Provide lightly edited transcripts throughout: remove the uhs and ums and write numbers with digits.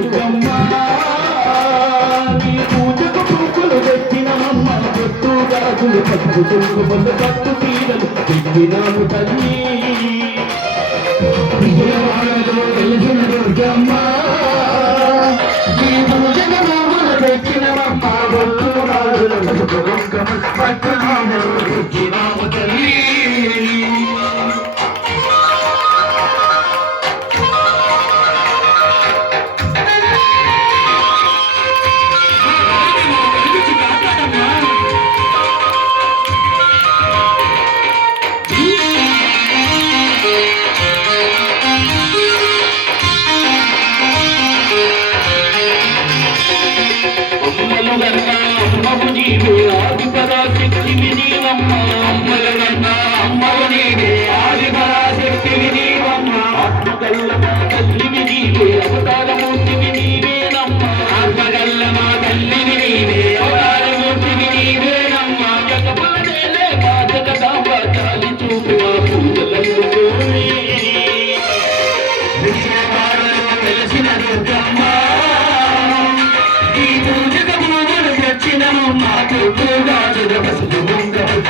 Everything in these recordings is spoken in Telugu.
దుర్గమ్మ నీ పూజకు పూకులు తెచ్చినమమ్మ పొట్టు గాజులు పట్టు కుంకుమలు పట్టు తీరలు తెచ్చినాము తల్లి విజయవాడలో వెలిసిన దుర్గమ్మ నీ పూజకు పూకులు తెచ్చినమమ్మ పొట్టు గాజులు పట్టు కుంకుమలు పట్టు తీరలు తెచ్చినాము తల్లి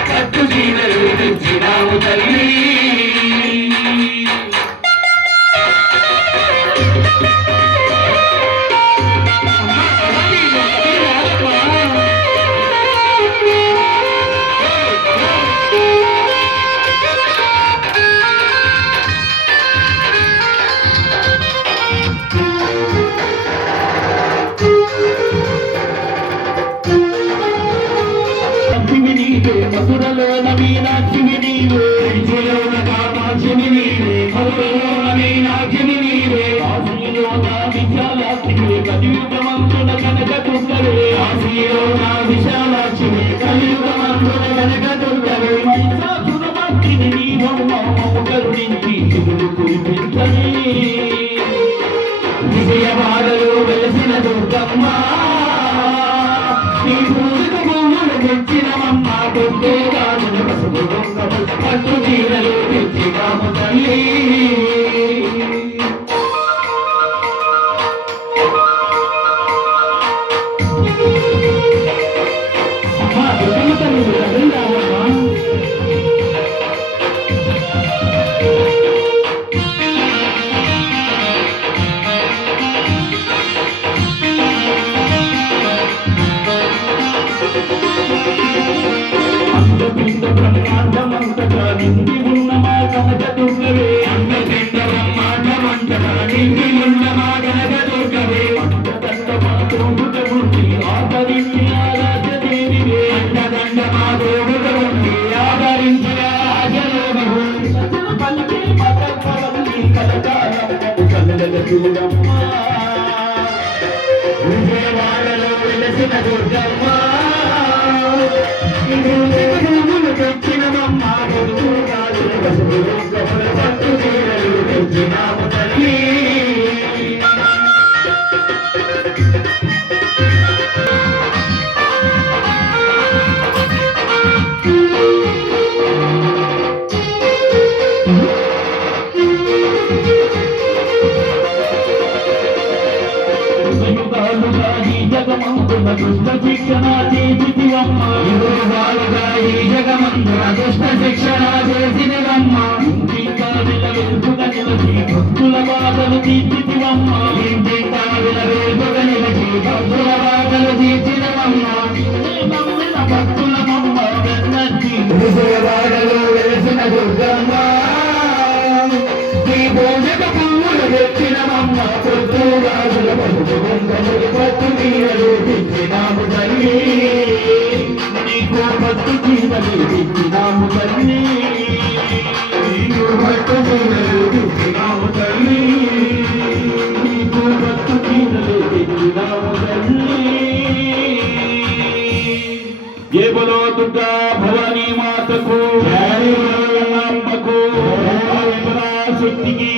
పట్టు జీవలు తెచ్చినాము తల్లి మధురలోన మీనాక్షివి నీవే విజయలోన కామాక్షివి నీవే మధురలోన మీనాక్షివి నీవే కాశీలోన విశాలాక్షివి కలియుగమంతున కనక దుర్గవే కాశీలోన విశాలాక్షివి కలియుగమంతున కనక దుర్గవే మహిషాసురమర్దిని నీవమ్మ మమ్ము కరుణించి శివుడు కురిపించని విజయవాడలో వెలసిన దుర్గమ్మ నీ పూజకు భూములు తెచ్చినమమ్మ పొట్టు గాజులు పసుపు కుంకుమలు పట్టు చీరలు తెచ్చినాము తల్లి అమ్మా దుర్గమ్మ తల్లి రావమ్మా బ్రహ్మాండమంతగా నిండి ఉన్న మా కనక దుర్గవే అండపిండ బ్రహ్మాండమంతగా నిండి ఉన్న మా కనక దుర్గవే అండదండ మా తోడుక ఉండి ఆదరించి ఆరాధ్యదేవివే అండదండ మా తోడుక ఉండి ఆదరించి రాజదేవివే పలికి మతల్పవల్లి కలకాలమ్మకు కల్లల చూడమ్మ విజయవాడలో వెలసిన దుర్గమ్మ తెచ్చినమమ్మ పొట్టు గాజులు పసుపు కుంకుమలు పట్టు చీరలు తెచ్చినాము తల్లి జగమందున దుష్ట శిక్షణ చేసివమ్మ ఈ జగమందున దుష్ట శిక్షణ చేసినవమ్మ ఇంకా వెలుగుగా నిలిచి భక్తుల బాధలు తీర్చివమ్మ ఇంకా వెలుగుగా నిలిచి భక్తుల బాధలు తీర్చినవమ్మ భక్తుల మమ్మ వెన్నచ్చి విజయవాడలో వెలిసిన దుర్గమ్మ ఈ భోజక పువ్వులు తెచ్చినమమ్మ పొట్టు గాజుల పసుపు కుంకుమలు పట్టు తీరలు తెచ్చినాము తల్లి నీకు పట్టు చీరలు తెచ్చినాము తల్లి నీకు పట్టు చీరలు తెచ్చినాము తల్లి నీకు పట్టు చీరలు తెచ్చినాము తల్లి జయ బలో దుర్గా భవానీ మాతకు జయ అమ్మకు శక్తికి